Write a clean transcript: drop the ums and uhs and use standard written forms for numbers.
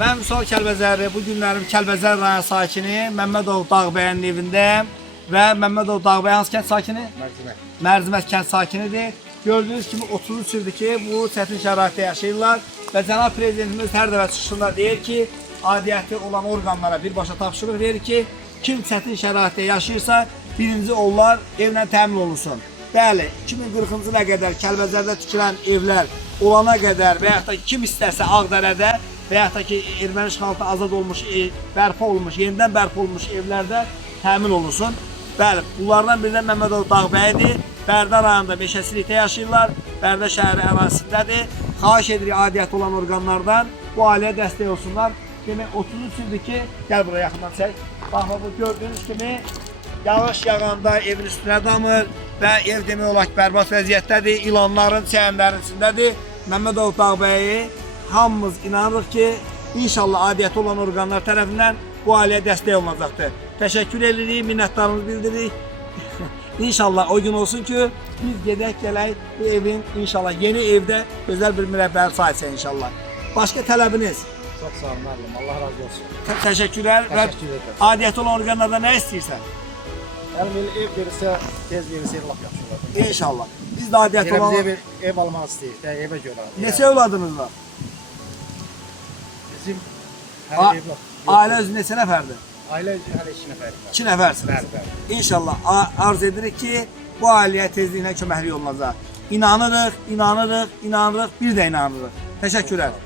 Ben Vüsal Kəlbəzərli, bu günlərim Kəlbəzər rayon sakini Məmmədov Dağbəyənin evindəyim və Məmmədov Dağbəyə hansı kənd sakini? Mərzimət kənd sakinidir. Gördüyünüz kimi 33 ildir ki, bu çətin şəraitdə yaşayırlar və cənab prezidentimiz hər dəfə çıxışında deyir ki, aidiyyəti olan orqanlara birbaşa tapşırıq verir ki, kim çətin şəraitdə yaşayırsa, birinci onlar evlə təmin olunsun. Bəli, 2040-cı ilə qədər Kəlbəzərdə tikilən evlər olana qədər və yaxud da kim istərsə Ağdərədə və yaxud da ki, erməni işğalından azad olmuş, bərpa olmuş, yenidən bərpa olmuş evlərdə təmin olunsun. Bəli, bunlardan biri də Məmmədov Dağbəyidir. Bərdə rayonunda Meşəsilikdə yaşayırlar. Bərdə şəhəri ərazisindədir. Xahiş edirik aidiyyəti olan orqanlardan bu ailəyə dəstək olsunlar. Demək 33 ildir ki, gəl buraya yaxından çək. Baxma, bu gördüyünüz kimi yağış yağanda evin üstünə damır və ev demək olar ki, bərbad vəziyyətdədir. İlanların, çəyənlərin içindədir. Məmmədov Dağbəyi hamımız inanırıq ki, inşallah aidiyyəti olan orqanlar tərəfindən bu ailəyə dəstək olunacaqdır. Təşəkkür edirik, minnətdarımızı bildiririk. İnşallah o gün olsun ki, biz gedək gələk bu evin inşallah yeni evdə gözəl bir mürəbbəli sahibsə inşallah. Başqa tələbiniz? Çox sağ olun, müəllim. Allah razı olsun. Təşəkkürlər və aidiyyəti olan orqanlardan nə istəyirsən? Əlim ev verirsə, tez verirsə lap yaxşı olar. İnşallah. Biz də aidiyyəti olan... Biz ev almaq istəyirik, evə görə. Neçə övladınız var? Bizim hər ev var. Ailə özü neçə nəfərdir? Ailə hələ 2 nəfərdir. 2 nəfərsiniz. Bəli, bəli. İnşallah arz edirik ki, bu ailəyə tezliklə köməklik olunacaq. İnanırıq, inanırıq, inanırıq, bir də inanırıq. Təşəkkürlər.